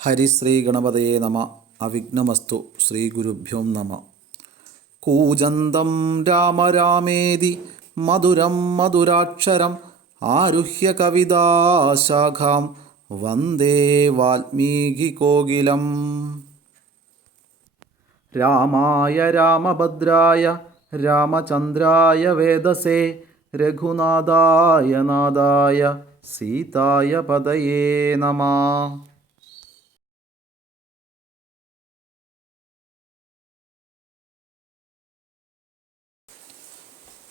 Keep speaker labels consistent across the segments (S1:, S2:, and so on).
S1: ഹരിശ്രീ ഗണപതയെ നമ. അവിഘ്നമസ്തു ശ്രീ ഗുരുഭ്യോ നമ. കൂജന്തം രാമ രാമേതി മധുരം മധുരാക്ഷരം ആരുഹ്യ കവിതാശാഖാം വന്ദേ വാൽമീകി കോകിലം. രാമായ രാമഭദ്രായ രാമചന്ദ്രായ വേദസേ രഘുനാഥായ നാഥായ സീതായ പതയേ നമ.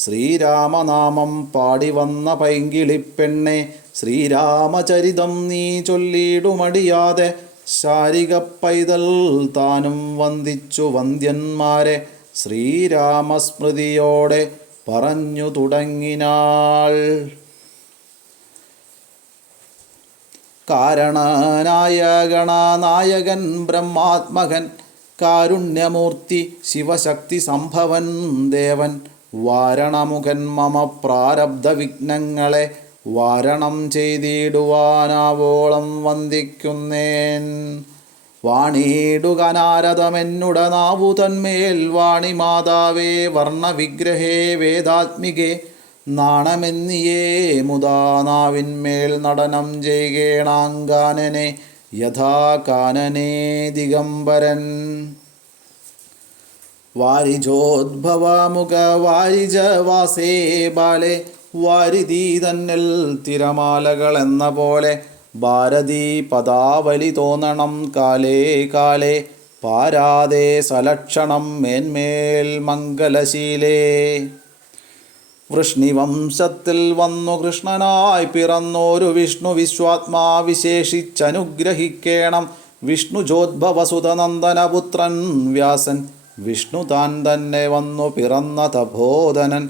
S1: ശ്രീരാമനാമം പാടി വന്ന പൈങ്കിളിപ്പെണ്ണെ ശ്രീരാമചരിതം നീ ചൊല്ലിയിടുമടിയാതെ ശാരിക പൈതൽ താനും വന്ദിച്ചു വന്ദ്യന്മാരെ ശ്രീരാമസ്മൃതിയോടെ പറഞ്ഞു തുടങ്ങിനാൾ. കാരണനായ ഗണനായകൻ ബ്രഹ്മാത്മകൻ കാരുണ്യമൂർത്തി ശിവശക്തി സംഭവൻ ദേവൻ വാരണമുഖൻ മമ പ്രാരബ്ധ വിഘ്നങ്ങളെ വാരണം ചെയ്തിടുവാനാവോളം വന്ദിക്കുന്നേൻ. വാണിയിടുക നാരദമെന്നുട നാവു തന്മേൽ വാണി മാതാവേ വർണവിഗ്രഹേ വേദാത്മികേ നാണമെന്നിയേ മുതാ നാവിന്മേൽ നടനം ചെയ്യേണാങ്കാനനെ യഥാ കാനനേ ദിഗംബരൻ. വാരിജോദ്ഭവമുഖ വാരിജ വാസേ ബാലെ വാരിധി തന്നിൽ തിരമാലകൾ എന്ന പോലെ ഭാരതി പദാവലി തോന്നണം കാലേ കാലേ പാരാതെ സലക്ഷണം മേന്മേൽ മംഗലശീലേ. വൃഷ്ണിവംശത്തിൽ വന്നു കൃഷ്ണനായി പിറന്നോരു വിഷ്ണു വിശ്വാത്മാ വിശേഷിച്ചനുഗ്രഹിക്കേണം വിഷ്ണുജോദ്ഭവസുതനന്ദനപുത്രൻ വ്യാസൻ. വിഷ്ണു താൻ തന്നെ വന്നു പിറന്ന തപോധനൻ.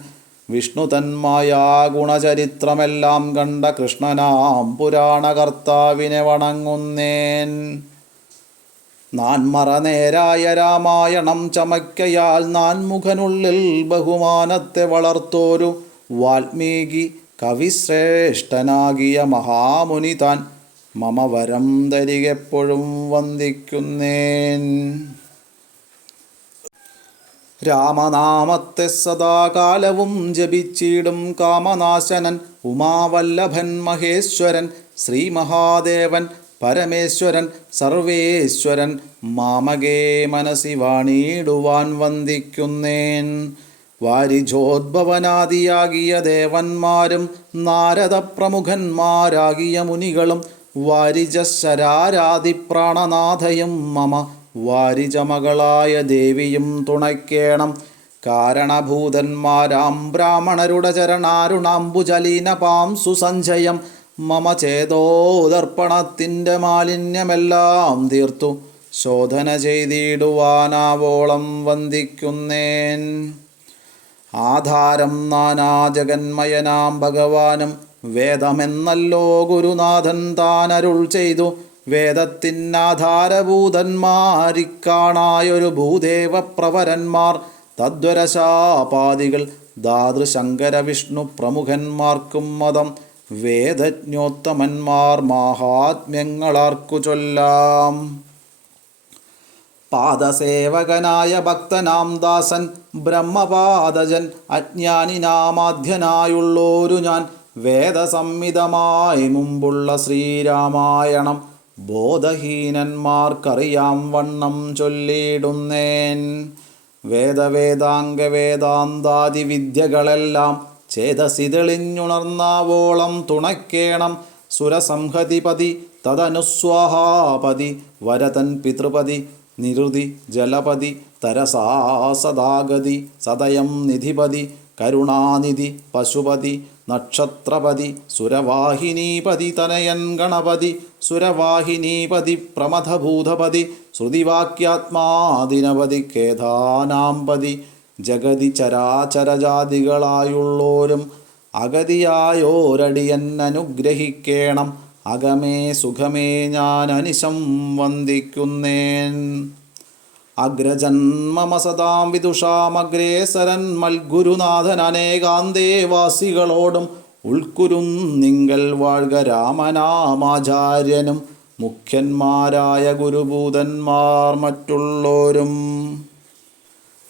S1: വിഷ്ണു തന്മായാ ഗുണചരിത്രമെല്ലാം കണ്ട കൃഷ്ണനാം പുരാണകർത്താവിനെ വണങ്ങുന്നേൻ. നാൻമറ നേരായ രാമായണം ചമയ്ക്കയാൽ നാൻമുഖനുള്ളിൽ ബഹുമാനത്തെ വളർത്തോരു വാൽമീകി കവിശ്രേഷ്ഠനാകിയ മഹാമുനി താൻ മമവരം തരികെപ്പോഴും വന്ദിക്കുന്നേൻ. രാമനാമത്തെ സദാകാലവും ജപിച്ചിടും കാമനാശനൻ ഉമാവല്ലഭൻ മഹേശ്വരൻ ശ്രീ മഹാദേവൻ പരമേശ്വരൻ സർവേശ്വരൻ മാമകേ മനസി വാണിയിടുവാൻ വന്ദിക്കുന്നേൻ. വാരിജോദ്ഭവനാദിയാകിയ ദേവന്മാരും നാരദപ്രമുഖന്മാരാകിയ മുനികളും വാരിജശരാരാദിപ്രാണനാഥയും മമ വാരിജമകളായ ദേവിയും തുണയ്ക്കേണം. കാരണഭൂതന്മാരാം ബ്രാഹ്മണരുടെ ചരണാരുണാംബുജലീനപാം സുസഞ്ചയം മമ ചേതോദർപ്പണത്തിന്റെ മാലിന്യമെല്ലാം തീർത്തു. ശോധന ചെയ്തിടുവാനാവോളം വന്ദിക്കുന്നേൻ. ആധാരം നാനാജഗന്മയനാം ഭഗവാനും വേദമെന്നല്ലോ ഗുരുനാഥൻ താനരുൾ ചെയ്തു. വേദത്തിനാധാരഭൂതന്മാരിക്കാണായൊരു ഭൂദേവപ്രവരന്മാർ തദ്വരശാപാദികൾ ദാതൃശങ്കര വിഷ്ണു പ്രമുഖന്മാർക്കും മതം. വേദജ്ഞോത്തമന്മാർ മാഹാത്മ്യങ്ങളാർക്കു ചൊല്ലാം. പാദസേവകനായ ഭക്തനാം ദാസൻ ബ്രഹ്മപാദജൻ അജ്ഞാനിനാമാധ്യനായുള്ളോരു ഞാൻ. വേദസംഹിതമായി മുമ്പുള്ള ശ്രീരാമായണം ബോധഹീനന്മാർക്കറിയാം വണ്ണം ചൊല്ലിയിടുന്നേൻ. വേദവേദാംഗ വേദാന്താദി വിദ്യകളെല്ലാം ചേതസി തെളിഞ്ഞുണർന്നാവോളം തുണയ്ക്കേണം സുരസംഹതിപതി തദനുസ്വാഹാപതി വരതൻ പിതൃപതി നിരുതി ജലപതി തരസാസദാഗതി സദയം നിധിപതി കരുണാനിധി പശുപതി നക്ഷത്രപതി സുരവാഹിനീപതി തനയൻ ഗണപതി സുരവാഹിനീപതി പ്രമഥഭൂതപതി ശ്രുതിവാക്യാത്മാദിനപതി കേദാനാംപതി ജഗതി ചരാചരജാതികളായുള്ളോരും അഗതിയായോരടിയൻ അനുഗ്രഹിക്കേണം. അകമേ സുഖമേ ഞാൻ അനിശം വന്ദിക്കുന്നേൻ. അഗ്രജന്മമ സദാം വിദുഷാമഗ്രേസരൻ മൽഗുരുനാഥൻ അനേകാന്തേവാസികളോടും നിങ്ങൾ വാഴ്ക രാമനാമാചാര്യനും മുഖ്യന്മാരായ ഗുരുഭൂതന്മാർ മറ്റുള്ളോരും.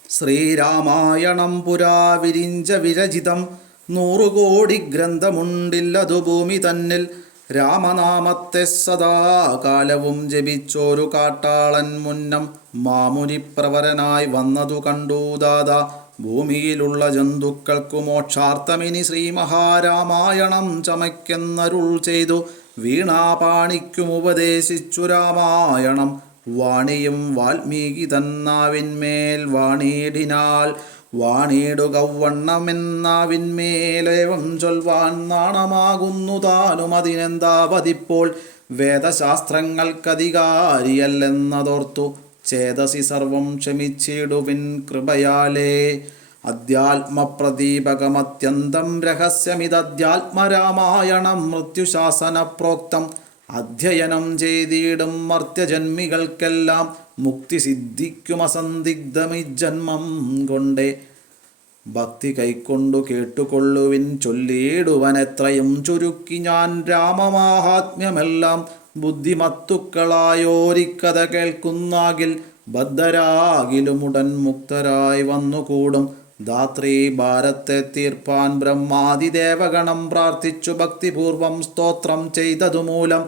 S1: ശ്രീരാമായണം പുരാ വിരിഞ്ച വിരചിതം നൂറുകോടി ഗ്രന്ഥമുണ്ടില്ലതു ഭൂമി തന്നിൽ രാമനാമത്തെ സദാ കാലവും ജപിച്ചോരു കാട്ടാളൻ മുന്നം മാമുനിപ്രവരനായി വന്നതു കണ്ടു ദാദാ. ഭൂമിയിലുള്ള ജന്തുക്കൾക്കു മോക്ഷാർത്ഥമിനി ശ്രീ മഹാരാമായണം ചമയ്ക്കെന്നരുൾ ചെയ്തു. വീണാപാണിക്കും ഉപദേശിച്ചു രാമായണം. വാണിയും വാൽമീകി തന്നാവിന്മേൽ വാണിയിടിനാൽ വാണിയിടുകവണ്ണമെന്നാവിന്മേലേവം ചൊൽവാൻ നാണമാകുന്നു താനും അതിനെന്താ പതിപ്പോൾ വേദശാസ്ത്രങ്ങൾക്കധികാരിയല്ലെന്നതോർത്തു ചേതസി സർവം ക്ഷമിച്ചിടുവിൻ കൃപയാലേ. അധ്യാത്മപ്രദീപകമത്യന്തം രഹസ്യമിതധ്യാത്മരാമായണം മൃത്യുശാസന പ്രോക്തം അധ്യയനം ചെയ്തിടും മർത്യജന്മികൾക്കെല്ലാം മുക്തി സിദ്ധിക്കുമസന്ദിഗ്ധമി ജന്മം കൊണ്ടേ. ഭക്തി കൈക്കൊണ്ടു കേട്ടുകൊള്ളുവിൻ ചൊല്ലിയിടുവനെത്രയും ചുരുക്കി ഞാൻ രാമമാഹാത്മ്യമെല്ലാം ബുദ്ധിമത്തുക്കളായോരിക്കഥ കേൾക്കുന്നാകിൽ ബദ്ധരാകിലുമുടൻ മുക്തരായി വന്നുകൂടും. ധാത്രി ഭാരത്തെ തീർപ്പാൻ ബ്രഹ്മാതിദേവഗണം പ്രാർത്ഥിച്ചു ഭക്തിപൂർവം സ്തോത്രം ചെയ്തതുമൂലം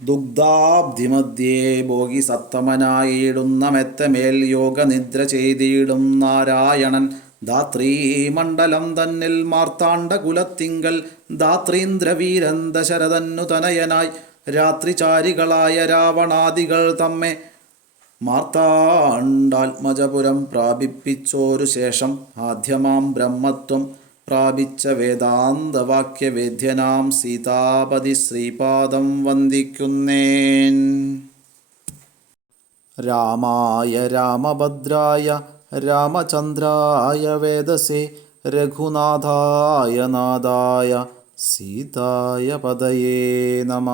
S1: ദുഗ്ധാബ്ധിമധ്യേ ഭോഗി സത്തമനായിടുന്ന മെത്തമേൽ യോഗനിദ്ര ചെയ്തിടും നാരായണൻ. ധാത്രീ മണ്ഡലം തന്നിൽ മാർത്താണ്ഡ കുലത്തിങ്കൽ ധാത്രീന്ദ്രവീരൻ ദശരഥന്നു തനയനായി രാത്രിചാരികളായ രാവണാദികൾ തമ്മെ മാർത്താണ്ഡാത്മജപുരം പ്രാപിപ്പിച്ചോരു ശേഷം ആദ്യമാം ബ്രഹ്മത്വം പ്രാപിച്ച വേദാന്തവാക്യവേദ്യനാം സീതാപതി ശ്രീപാദം വന്ദിക്കുന്നേൻ. രാമായ രാമഭദ്രായ രാമചന്ദ്രായ വേദസേ രഘുനാഥായ നാദായ സീതായ പദയേ നമ.